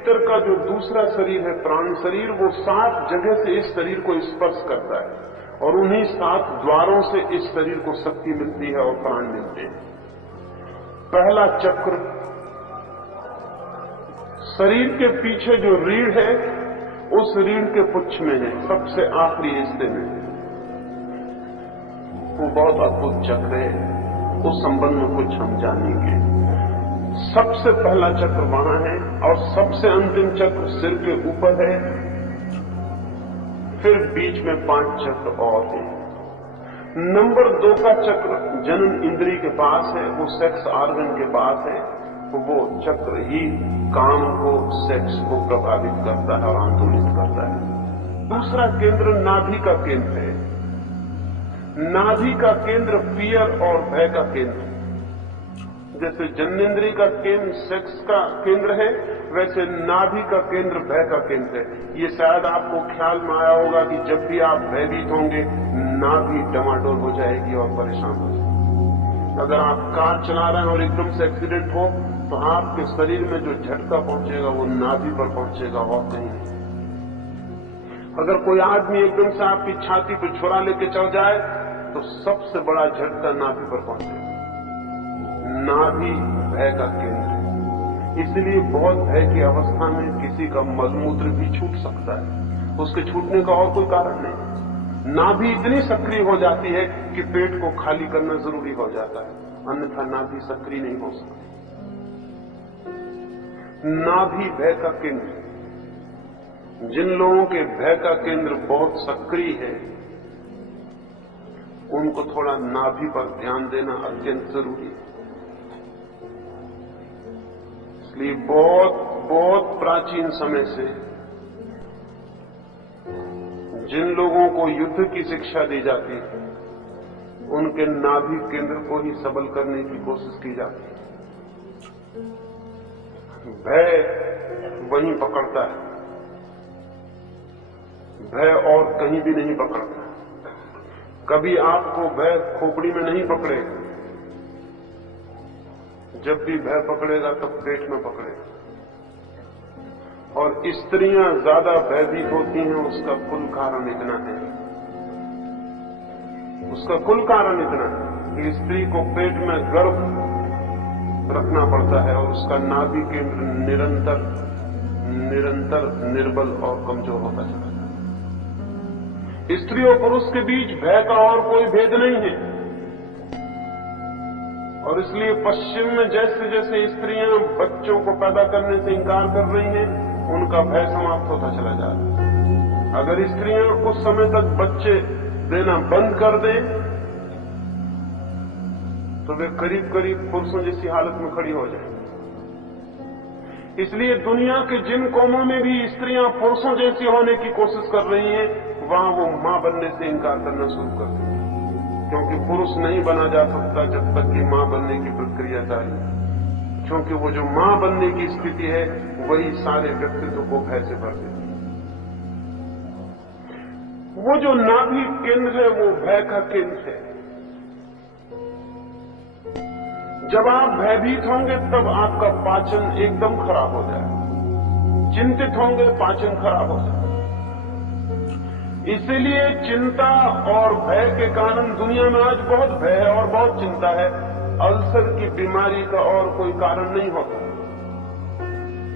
भीतर का जो दूसरा शरीर है, प्राण शरीर, वो 7 जगह से इस शरीर को स्पर्श करता है और उन्हीं 7 द्वारों से इस शरीर को शक्ति मिलती है और प्राण मिलते हैं। पहला चक्र शरीर के पीछे जो रीढ़ है, उस रीढ़ के पुच्छ में है, सबसे आखिरी हिस्से में। वो बहुत अद्भुत चक्र है, उस संबंध में कुछ हम जानेंगे। सबसे पहला चक्र वहां है और सबसे अंतिम चक्र सिर के ऊपर है। फिर बीच में 5 चक्र और हैं। नंबर 2 का चक्र जनन इंद्रिय के पास है, वो सेक्स ऑर्गन के पास है। वो चक्र ही काम को, सेक्स को प्रभावित करता है और आंदोलित करता है। दूसरा केंद्र नाभि का केंद्र है। नाभि का केंद्र फियर और भय का केंद्र। जैसे जन्नेन्द्रिय का केंद्र सेक्स का केंद्र है, वैसे नाभि का केंद्र भय का केंद्र है। ये शायद आपको ख्याल में आया होगा कि जब भी आप भयभीत होंगे, नाभि डमाडोल हो जाएगी और परेशान हो जाएगी। अगर आप कार चला रहे हैं और एकदम से एक्सीडेंट हो, तो आपके शरीर में जो झटका पहुंचेगा वो नाभि पर पहुंचेगा और कहीं नहीं। अगर कोई आदमी एकदम से आपकी छाती पर छुरा लेके चढ़ जाए, तो सबसे बड़ा झटका नाभि पर पहुंचेगा। नाभि भय का केंद्र है। इसलिए बहुत भय की अवस्था में किसी का मलमूत्र भी छूट सकता है। उसके छूटने का और कोई कारण नहीं। नाभि इतनी सक्रिय हो जाती है कि पेट को खाली करना जरूरी हो जाता है, अन्यथा नाभि सक्रिय नहीं हो सकती। नाभि भय का केंद्र। जिन लोगों के भय का केंद्र बहुत सक्रिय है, उनको थोड़ा नाभि पर ध्यान देना अत्यंत जरूरी है। इसलिए बहुत प्राचीन समय से जिन लोगों को युद्ध की शिक्षा दी जाती है, उनके नाभि केंद्र को ही सबल करने की कोशिश की जाती है। भय वहीं पकड़ता है, भय और कहीं भी नहीं पकड़ता। कभी आपको भय खोपड़ी में नहीं पकड़ेगा, जब भी भय पकड़ेगा तब पेट में पकड़ेगा। और स्त्रियां ज्यादा भयभीत होती हैं, उसका कुल कारण इतना है, उसका कुल कारण इतना है कि स्त्री को पेट में गर्भ रखना पड़ता है और उसका नाभि केंद्र निरंतर निर्बल और कमजोर होता चला जाता है। स्त्री और पुरुष के बीच भय का और कोई भेद नहीं है। और इसलिए पश्चिम में जैसे जैसे स्त्रियां बच्चों को पैदा करने से इंकार कर रही हैं, उनका भय समाप्त होता चला जा रहा है। अगर स्त्रियां कुछ समय तक बच्चे देना बंद कर दें, तो वे करीब करीब पुरुषों जैसी हालत में खड़ी हो जाएंगी। इसलिए दुनिया के जिन कौमों में भी स्त्रियां पुरुषों जैसी होने की कोशिश कर रही हैं, वहां वो मां बनने से इंकार करना शुरू कर देंगे, क्योंकि पुरुष नहीं बना जा सकता जब तक कि मां बनने की प्रक्रिया जारी है। क्योंकि वो जो मां बनने की स्थिति है, वही सारे व्यक्तित्व को भय से भर देती है। वो जो नाभि केंद्र है, वो भय का केंद्र है। जब आप भयभीत होंगे, तब आपका पाचन एकदम खराब हो जाए। चिंतित होंगे, पाचन खराब हो जाए। इसीलिए चिंता और भय के कारण दुनिया में आज बहुत भय है और बहुत चिंता है। अल्सर की बीमारी का और कोई कारण नहीं होता।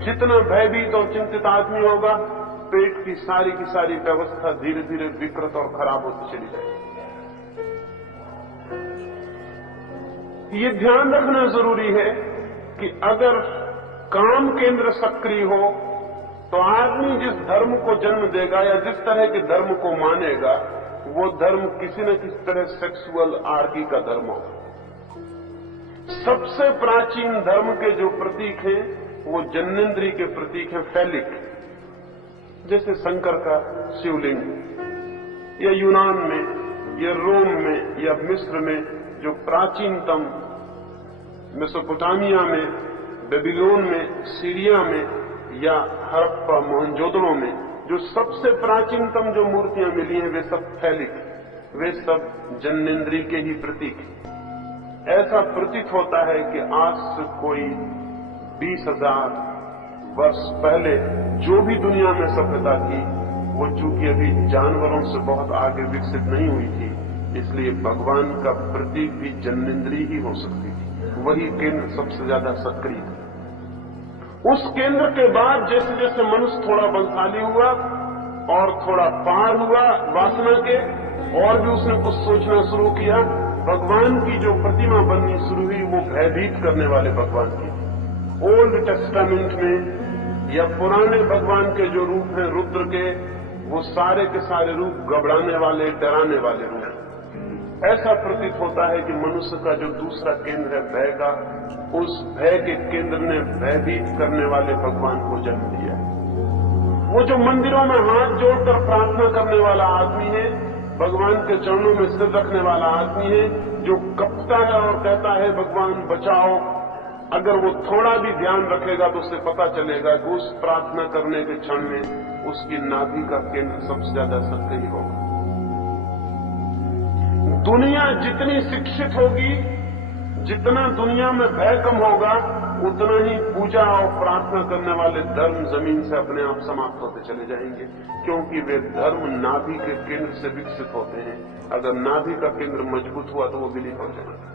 जितना भयभीत और चिंतित आदमी होगा, पेट की सारी व्यवस्था धीरे धीरे विकृत और खराब होती चली जाएगी। ये ध्यान रखना जरूरी है कि अगर काम केंद्र सक्रिय हो, तो आदमी जिस धर्म को जन्म देगा या जिस तरह के धर्म को मानेगा, वो धर्म किसी न किसी तरह सेक्सुअल आर्गी का धर्म होगा। सबसे प्राचीन धर्म के जो प्रतीक हैं, वो जन्नेन्द्रिय के प्रतीक हैं, फैलिक। जैसे शंकर का शिवलिंग, या यूनान में या रोम में या मिस्र में जो प्राचीनतम, मेसोपोटामिया में, बेबीलोन में, सीरिया में या हड़प्पा मोहनजोदड़ो में जो सबसे प्राचीनतम जो मूर्तियां मिली हैं, वे सब फैलिक, वे सब जन्नेन्द्रिय के ही प्रतीक हैं। ऐसा प्रतीत होता है कि आज से कोई 20,000 वर्ष पहले जो भी दुनिया में सभ्यता थी वो चूंकि अभी जानवरों से बहुत आगे विकसित नहीं हुई थी, इसलिए भगवान का प्रतीक भी जन्नेन्द्रिय ही हो सकती थी। वही केंद्र सबसे ज्यादा सक्रिय था। उस केंद्र के बाद जैसे जैसे मनुष्य थोड़ा बलशाली हुआ और थोड़ा पार हुआ वासना के, और भी उसने कुछ सोचना शुरू किया, भगवान की जो प्रतिमा बननी शुरू हुई वो भयभीत करने वाले भगवान की थी। ओल्ड टेस्टामेंट में या पुराने भगवान के जो रूप हैं रुद्र के, वो सारे के सारे रूप घबराने वाले, डराने वाले रूप हैं। ऐसा प्रतीत होता है कि मनुष्य का जो दूसरा केंद्र है भय का, उस भय के केंद्र ने भयभीत करने वाले भगवान को जन्म दिया है। वो जो मंदिरों में हाथ जोड़कर प्रार्थना करने वाला आदमी है, भगवान के चरणों में सिर रखने वाला आदमी है, जो कपता है और कहता है भगवान बचाओ, अगर वो थोड़ा भी ध्यान रखेगा तो उसे पता चलेगा कि उस प्रार्थना करने के क्षण में उसकी नाभि का केंद्र सबसे ज्यादा सक्रिय होगा। दुनिया जितनी शिक्षित होगी, जितना दुनिया में भय कम होगा, उतना ही पूजा और प्रार्थना करने वाले धर्म जमीन से अपने आप समाप्त होते चले जाएंगे, क्योंकि वे धर्म नाभि के केंद्र से विकसित होते हैं। अगर नाभि का केंद्र मजबूत हुआ तो वो विलीन हो जाएगा।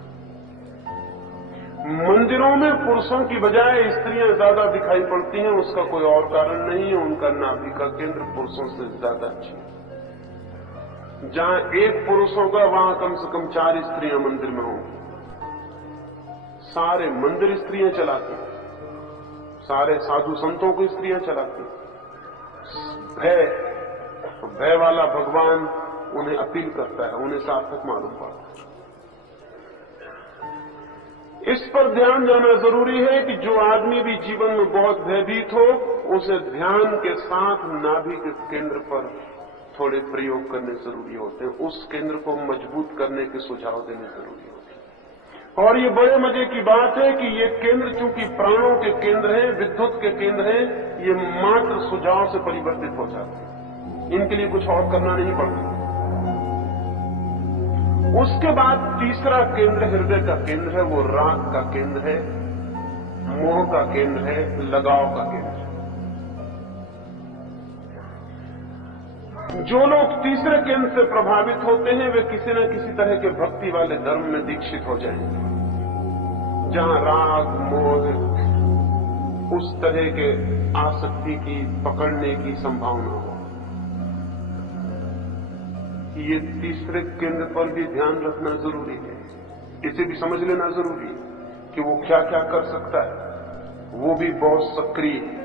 मंदिरों में पुरुषों की बजाय स्त्रियां ज्यादा दिखाई पड़ती हैं, उसका कोई और कारण नहीं है, उनका नाभि का केंद्र पुरुषों से ज्यादा अच्छी है। जहां एक पुरुष होगा वहां कम से कम 4 स्त्रियां मंदिर में होंगी। सारे मंदिर स्त्रियां चलाती, सारे साधु संतों को स्त्रियां चलाती। भय वाला भगवान उन्हें अपील करता है, उन्हें सार्थक मालूम पड़ता है। इस पर ध्यान देना जरूरी है कि जो आदमी भी जीवन में बहुत भयभीत हो, उसे ध्यान के साथ नाभि के केंद्र पर थोड़े प्रयोग करने जरूरी होते हैं। उस केंद्र को मजबूत करने के सुझाव देने जरूरी होते हैं। और ये बड़े मजे की बात है कि ये केंद्र चूंकि प्राणों के केंद्र हैं, विद्युत के केंद्र हैं, ये मात्र सुझाव से परिवर्तित हो जाते हैं। इनके लिए कुछ और करना नहीं पड़ता। उसके बाद तीसरा केंद्र हृदय का केंद्र है, वो राग का केंद्र है, मोह का केंद्र है, लगाव का केंद्र है। जो लोग तीसरे केंद्र से प्रभावित होते हैं वे किसी न किसी तरह के भक्ति वाले धर्म में दीक्षित हो जाएंगे, जहां राग मोह उस तरह के आसक्ति की पकड़ने की संभावना हो। ये तीसरे केंद्र पर भी ध्यान रखना जरूरी है, इसे भी समझ लेना जरूरी है कि वो क्या क्या कर सकता है। वो भी बहुत सक्रिय है,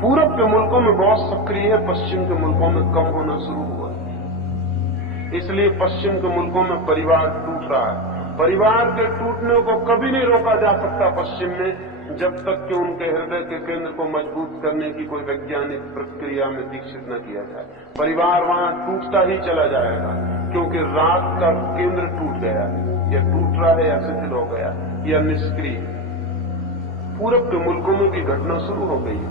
पूरब के मुल्कों में बहुत सक्रिय है, पश्चिम के मुल्कों में कम होना शुरू हुआ है। इसलिए पश्चिम के मुल्कों में परिवार टूट रहा है। परिवार के टूटने को कभी नहीं रोका जा सकता पश्चिम में, जब तक कि उनके हृदय के केंद्र को मजबूत करने की कोई वैज्ञानिक प्रक्रिया में दीक्षित न किया जाए। परिवार वहां टूटता ही चला जाएगा, क्योंकि राग का केंद्र टूट गया, या टूट रहा है, या शिथिल हो गया, या निष्क्रिय। पूरब के मुल्कों में भी घटना शुरू हो गई है।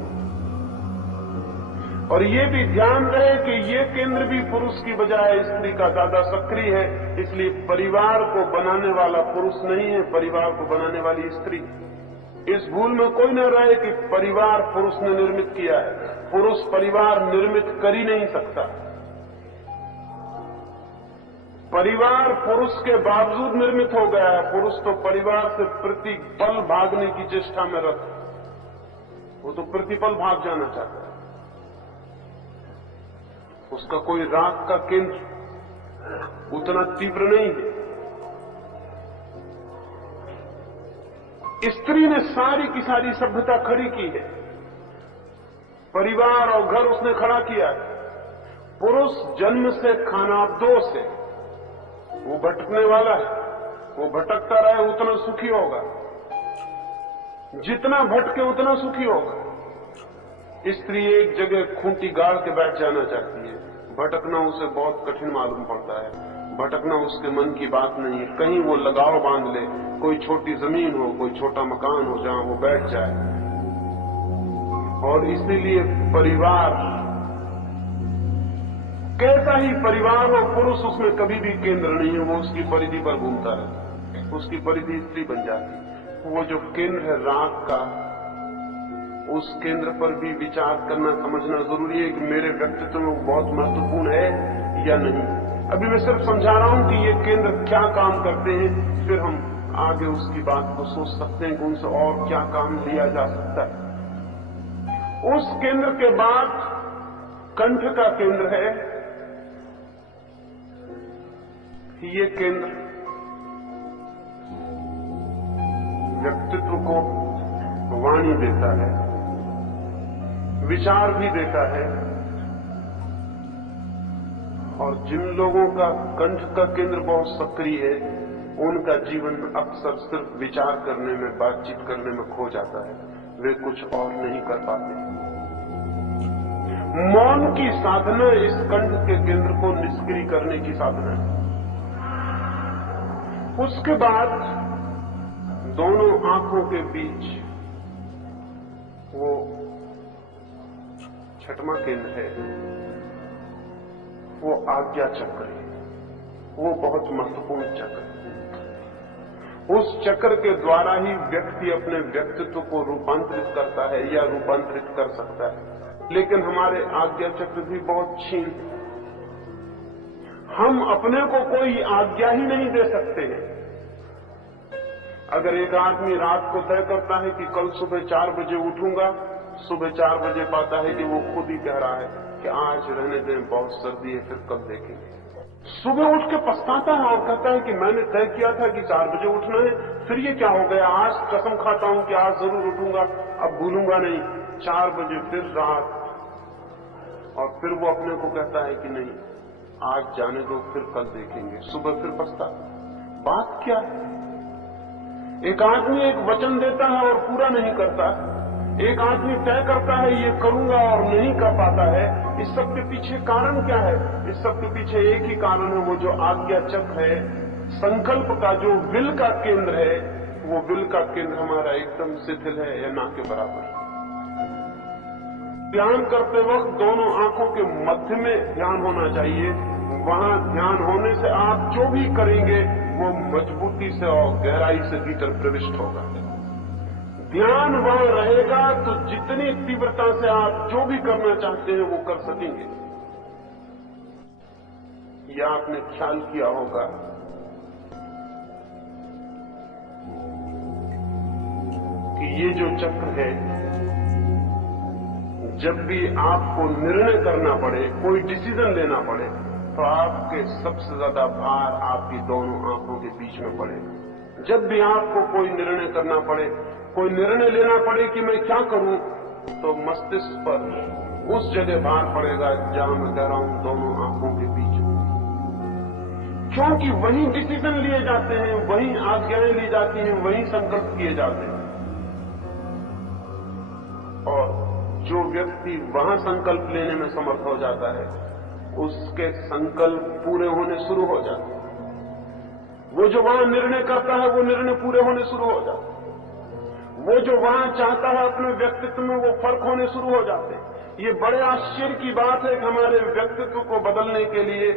और ये भी ध्यान रहे कि ये केंद्र भी पुरुष की बजाय स्त्री का ज्यादा सक्रिय है, इसलिए परिवार को बनाने वाला पुरुष नहीं है, परिवार को बनाने वाली स्त्री। इस भूल में कोई न रहे कि परिवार पुरुष ने निर्मित किया है। पुरुष परिवार निर्मित कर ही नहीं सकता। परिवार पुरुष के बावजूद निर्मित हो गया है। पुरुष तो परिवार से प्रतिपल भागने की चेष्टा में रत, वो तो प्रतिपल भाग जाना चाहता है। उसका कोई राग का केंद्र उतना तीव्र नहीं है। स्त्री ने सारी की सारी सभ्यता खड़ी की है, परिवार और घर उसने खड़ा किया है। पुरुष जन्म से खानाबदोश है, वो भटकने वाला है, वो भटकता रहे उतना सुखी होगा, जितना भटके उतना सुखी होगा। स्त्री एक जगह खूंटी गाड़ के बैठ जाना चाहती है, भटकना उसे बहुत कठिन मालूम पड़ता है। भटकना उसके मन की बात नहीं है। कहीं वो लगाव बांध ले, कोई छोटी जमीन हो, कोई छोटा मकान हो जहां वो बैठ जाए। और इसीलिए परिवार, कैसा ही परिवार हो, पुरुष उसमें कभी भी केंद्र नहीं है, वो उसकी परिधि पर घूमता रहता है, उसकी परिधि स्त्री बन जाती है। वो जो केंद्र है राग का, उस केंद्र पर भी विचार करना, समझना जरूरी है कि मेरे व्यक्तित्व में वो बहुत महत्वपूर्ण है या नहीं। अभी मैं सिर्फ समझा रहा हूं कि ये केंद्र क्या काम करते हैं, फिर हम आगे उसकी बात को सोच सकते हैं कि उनसे और क्या काम लिया जा सकता है। उस केंद्र के बाद कंठ का केंद्र है। ये केंद्र व्यक्तित्व को वाणी देता है, विचार भी देता है। और जिन लोगों का कंठ का केंद्र बहुत सक्रिय है, उनका जीवन अक्सर सिर्फ विचार करने में, बातचीत करने में खो जाता है, वे कुछ और नहीं कर पाते। मौन की साधना इस कंठ के केंद्र को निष्क्रिय करने की साधना है। उसके बाद दोनों आंखों के बीच वो छठवां केंद्र है, वो आज्ञा चक्र है। वो बहुत महत्वपूर्ण चक्र है। उस चक्र के द्वारा ही व्यक्ति अपने व्यक्तित्व को रूपांतरित करता है या रूपांतरित कर सकता है। लेकिन हमारे आज्ञा चक्र भी बहुत क्षीण है। हम अपने को कोई आज्ञा ही नहीं दे सकते हैं। अगर एक आदमी रात को तय करता है कि कल सुबह 4 बजे उठूंगा, सुबह 4 बजे पाता है कि वो खुद ही कह रहा है कि आज रहने दें, बहुत सर्दी है, फिर कल देखेंगे। सुबह उठ के पछताता है और कहता है कि मैंने तय किया था कि 4 बजे उठना है, फिर ये क्या हो गया, आज कसम खाता हूं कि आज जरूर उठूंगा, अब भूलूंगा नहीं। 4 बजे फिर रात, और फिर वो अपने को कहता है कि नहीं, आज जाने दो, फिर कल देखेंगे। सुबह फिर पछता। बात क्या है? एक आदमी एक वचन देता है और पूरा नहीं करता। एक आदमी तय करता है ये करूंगा और नहीं कर पाता है। इस सब के पीछे कारण क्या है? इस सब के पीछे एक ही कारण है, वो जो आज्ञा चक्र है, संकल्प का जो विल का केंद्र है, वो विल का केंद्र हमारा एकदम शिथिल है या ना के बराबर। ध्यान करते वक्त दोनों आंखों के मध्य में ध्यान होना चाहिए। वहां ध्यान होने से आप जो भी करेंगे वो मजबूती से और गहराई से भीतर प्रविष्ट होगा। ध्यान वहां रहेगा तो जितनी तीव्रता से आप जो भी करना चाहते हैं वो कर सकेंगे। यह आपने ख्याल किया होगा कि ये जो चक्र है, जब भी आपको निर्णय करना पड़े, कोई डिसीजन लेना पड़े, तो आपके सबसे ज्यादा भार आपकी दोनों आंखों के बीच में पड़े। जब भी आपको कोई निर्णय करना पड़े, कोई निर्णय लेना पड़े कि मैं क्या करूं, तो मस्तिष्क पर उस जगह भार पड़ेगा जहां मैं कह रहा हूं, दोनों आंखों के बीच में। क्योंकि वहीं डिसीजन लिए जाते हैं, वहीं आज्ञाएं ली जाती हैं, वहीं संकल्प किए जाते हैं। और जो व्यक्ति वहां संकल्प लेने में समर्थ हो जाता है, उसके संकल्प पूरे होने शुरू हो जाते हैं। वो जो वहां निर्णय करता है, वो निर्णय पूरे होने शुरू हो जाते हैं। वो जो वहां चाहता है अपने व्यक्तित्व में, वो फर्क होने शुरू हो जाते हैं। ये बड़े आश्चर्य की बात है कि हमारे व्यक्तित्व को बदलने के लिए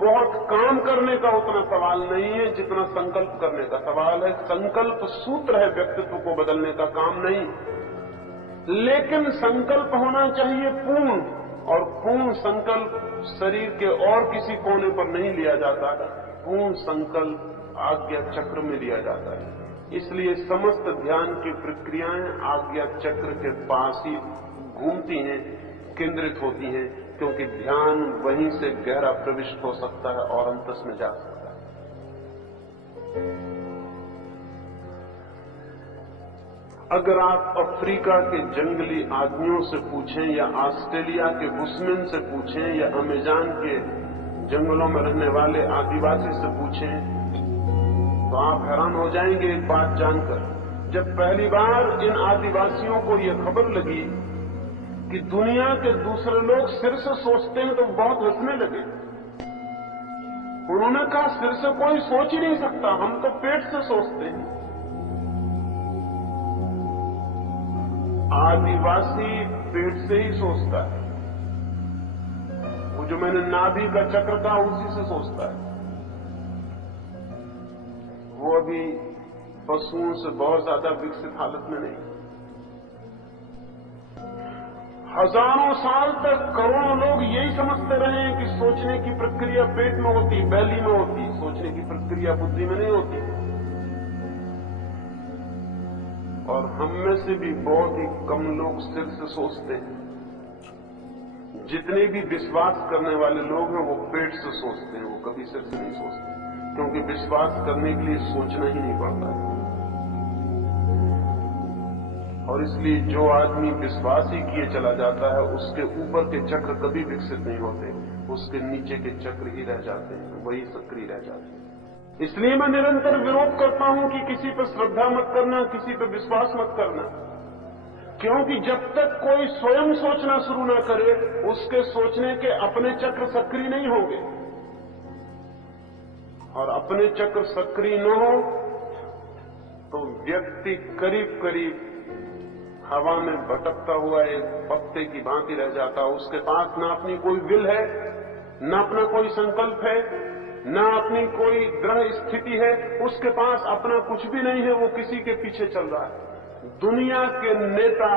बहुत काम करने का उतना सवाल नहीं है जितना संकल्प करने का सवाल है। संकल्प सूत्र है व्यक्तित्व को बदलने का, काम नहीं। लेकिन संकल्प होना चाहिए पूर्ण, और पूर्ण संकल्प शरीर के और किसी कोने पर नहीं लिया जाता। पूर्ण संकल्प आज्ञा चक्र में लिया जाता है। इसलिए समस्त ध्यान की प्रक्रियाएं आज्ञा चक्र के पास ही घूमती हैं, केंद्रित होती हैं, क्योंकि ध्यान वहीं से गहरा प्रविष्ट हो सकता है और अंतस में जा सकता है। अगर आप अफ्रीका के जंगली आदमियों से पूछें, या ऑस्ट्रेलिया के बुशमैन से पूछें, या अमेज़न के जंगलों में रहने वाले आदिवासी से पूछें, तो आप हैरान हो जाएंगे एक बात जानकर। जब पहली बार इन आदिवासियों को यह खबर लगी कि दुनिया के दूसरे लोग सिर से सोचते हैं, तो बहुत हंसने लगे। उन्होंने कहा, सिर से कोई सोच ही नहीं सकता, हम तो पेट से सोचते हैं। आदिवासी पेट से ही सोचता है। वो जो मैंने नाभि का चक्र था, उसी से सोचता है। वो अभी पशुओं से बहुत ज्यादा विकसित हालत में नहीं। हजारों साल तक करोड़ों लोग यही समझते रहे हैं कि सोचने की प्रक्रिया पेट में होती, बैली में होती, सोचने की प्रक्रिया बुद्धि में नहीं होती। और हम में से भी बहुत ही कम लोग सिर से सोचते हैं। जितने भी विश्वास करने वाले लोग हैं वो पेट से सोचते हैं, वो कभी सिर से नहीं सोचते, क्योंकि विश्वास करने के लिए सोचना ही नहीं पड़ता है। और इसलिए जो आदमी विश्वास ही किए चला जाता है उसके ऊपर के चक्र कभी विकसित नहीं होते, उसके नीचे के चक्र ही रह जाते हैं, वही सक्रिय रह जाते हैं। इसलिए मैं निरंतर विरोध करता हूं कि किसी पर श्रद्धा मत करना, किसी पर विश्वास मत करना, क्योंकि जब तक कोई स्वयं सोचना शुरू न करे उसके सोचने के अपने चक्र सक्रिय नहीं होंगे। और अपने चक्र सक्रिय न हो तो व्यक्ति करीब करीब हवा में भटकता हुआ एक पत्ते की भांति रह जाता। उसके पास न अपनी कोई विल है, न अपना कोई संकल्प है, न अपनी कोई दृढ़ स्थिति है, उसके पास अपना कुछ भी नहीं है, वो किसी के पीछे चल रहा है। दुनिया के नेता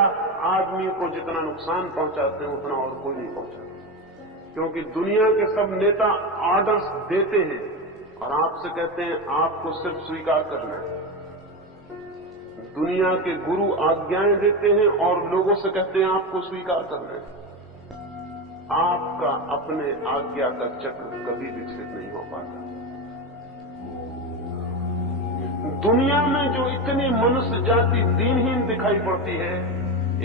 आदमी को जितना नुकसान पहुंचाते हैं उतना और कोई नहीं पहुंचाता, क्योंकि दुनिया के सब नेता ऑर्डर्स देते हैं और आपसे कहते हैं आपको सिर्फ स्वीकार करना है। दुनिया के गुरु आज्ञाएं देते हैं और लोगों से कहते हैं आपको स्वीकार करना है। आपका अपने आज्ञा का चक्र कभी विकसित नहीं हो पाता। दुनिया में जो इतनी मनुष्य जाति दीनहीन दिखाई पड़ती है,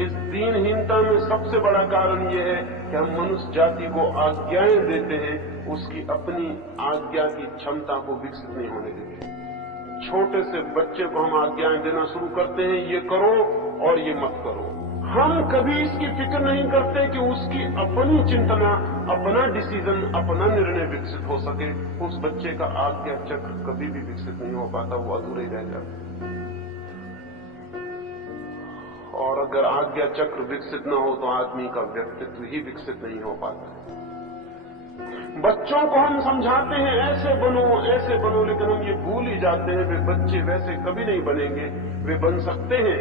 इस दीनहीनता में सबसे बड़ा कारण यह है कि हम मनुष्य जाति को आज्ञाएं देते हैं, उसकी अपनी आज्ञा की क्षमता को विकसित नहीं होने देते। छोटे से बच्चे को हम आज्ञाएं देना शुरू करते हैं, ये करो और ये मत करो। हम कभी इसकी फिक्र नहीं करते कि उसकी अपनी चिंतना, अपना डिसीजन, अपना निर्णय विकसित हो सके। उस बच्चे का आज्ञा चक्र कभी भी विकसित नहीं हो पाता, वो अधूरे रह जाता। और अगर आज्ञा चक्र विकसित न हो तो आदमी का व्यक्तित्व ही विकसित नहीं हो पाता। बच्चों को हम समझाते हैं ऐसे बनो, लेकिन हम ये भूल ही जाते हैं वे बच्चे वैसे कभी नहीं बनेंगे। वे बन सकते हैं,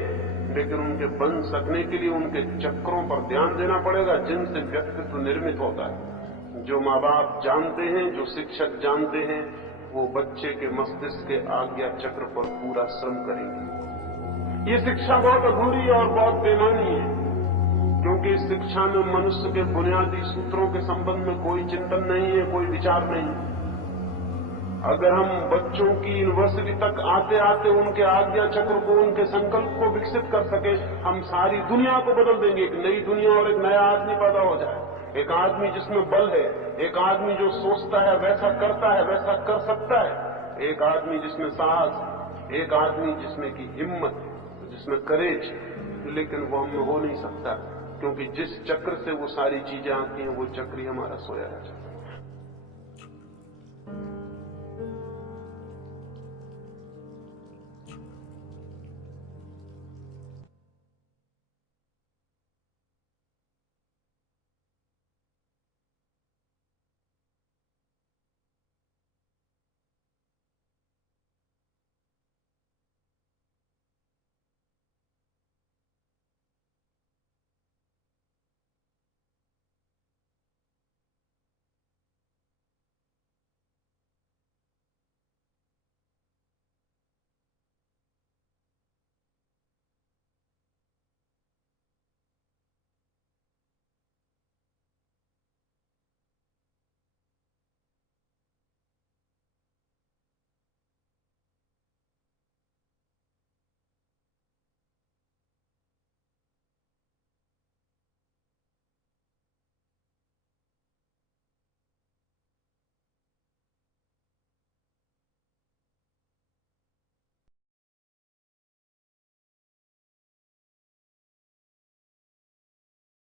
लेकिन उनके बन सकने के लिए उनके चक्रों पर ध्यान देना पड़ेगा जिनसे व्यक्तित्व निर्मित होता है। जो माँ बाप जानते हैं, जो शिक्षक जानते हैं, वो बच्चे के मस्तिष्क के आज्ञा चक्र पर पूरा श्रम करेंगे। ये शिक्षा बहुत अधूरी और बहुत बेमानी है, क्योंकि इस शिक्षा में मनुष्य के बुनियादी सूत्रों के संबंध में कोई चिंतन नहीं है, कोई विचार नहीं। अगर हम बच्चों की यूनिवर्सिटी तक आते आते उनके आज्ञा चक्र को, उनके संकल्प को विकसित कर सके, हम सारी दुनिया को बदल देंगे। एक नई दुनिया और एक नया आदमी पैदा हो जाए। एक आदमी जिसमें बल है, एक आदमी जो सोचता है वैसा करता है, वैसा कर सकता है, एक आदमी जिसमें साहस, एक आदमी जिसमें की हिम्मत, जिसमें करेज। लेकिन वो हमें हो नहीं सकता, क्योंकि जिस चक्र से वो सारी चीजें आती हैं वो चक्र ही हमारा सोया रह जाता है।